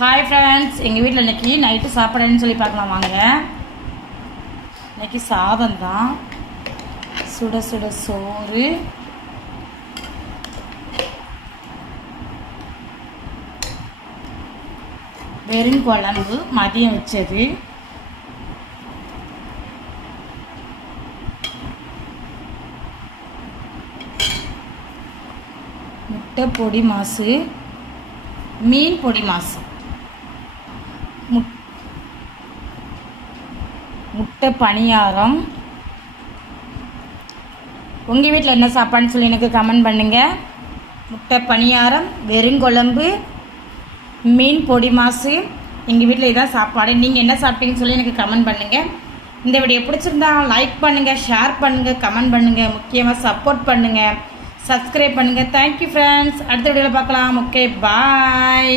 Hi friends, எங்கள் வீட்டில் இன்றைக்கி நைட்டு சாப்பாடுன்னு சொல்லி பார்க்கலாம் வாங்க. இன்றைக்கி சாதம் தான், சுட சுட சோறு, வெறும் குழம்பு மதியம் வச்சது, முட்டை பொடி மாசு, மீன் பொடி மாசு, முட்டை பணியாரம். உங்கள் வீட்டில் என்ன சாப்பாடுன்னு சொல்லி எனக்கு கமெண்ட் பண்ணுங்கள். முட்டை பணியாரம், வெறுங்குழம்பு, மீன் பொடி மாசு. எங்கள் வீட்டில் இதான் சாப்பாடு. நீங்கள் என்ன சாப்பிட்டீங்கன்னு சொல்லி எனக்கு கமெண்ட் பண்ணுங்கள். இந்த வீடியோ பிடிச்சிருந்தா லைக் பண்ணுங்கள், ஷேர் பண்ணுங்கள், கமெண்ட் பண்ணுங்கள், முக்கியமாக சப்போர்ட் பண்ணுங்கள், சப்ஸ்கிரைப் பண்ணுங்கள். Thank you friends. அடுத்த வீடியோவில் பார்க்கலாம். ஓகே, பாய்.